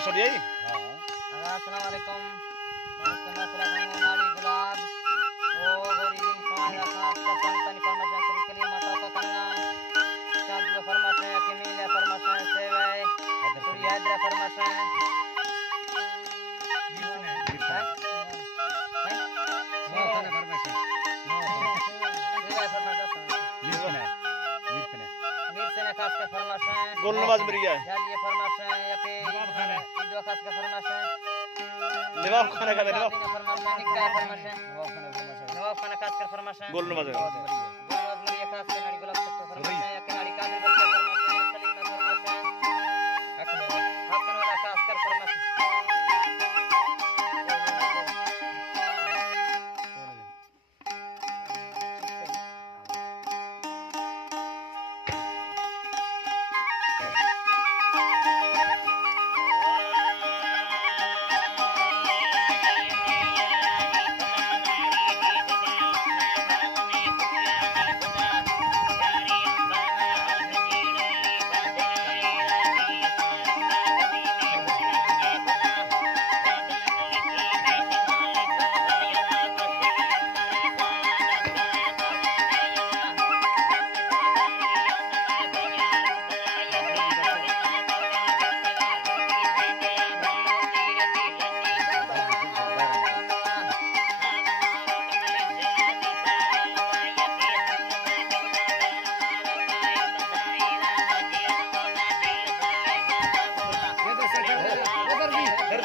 फरमाइश दी आई। हां अस्सलाम वालेकुम मरसना सलाम नाड़ी गुलाब ओ गोरी दिन खाना का संतन फरमाइश श्री कली माता का करना चांद फरमाइश है किमिल फरमाइश है सेवे सूर्य हैदर फरमाइश है खास का फरमाश है गोल नवाज मिर्जा जालिए फरमाश है या के ईदो खास का फरमाश है नवाब खाना का नवाब फरमाश है निका फरमाश है नवाब खाना खास का फरमाश है गोल नवाज मिर्जा खास के नाड़ी गुलाब का फरमाश है या के नाड़ी कादर बच्चा फरमाश है सलीम फरमाश है हकन वाला खास कर फरमाश है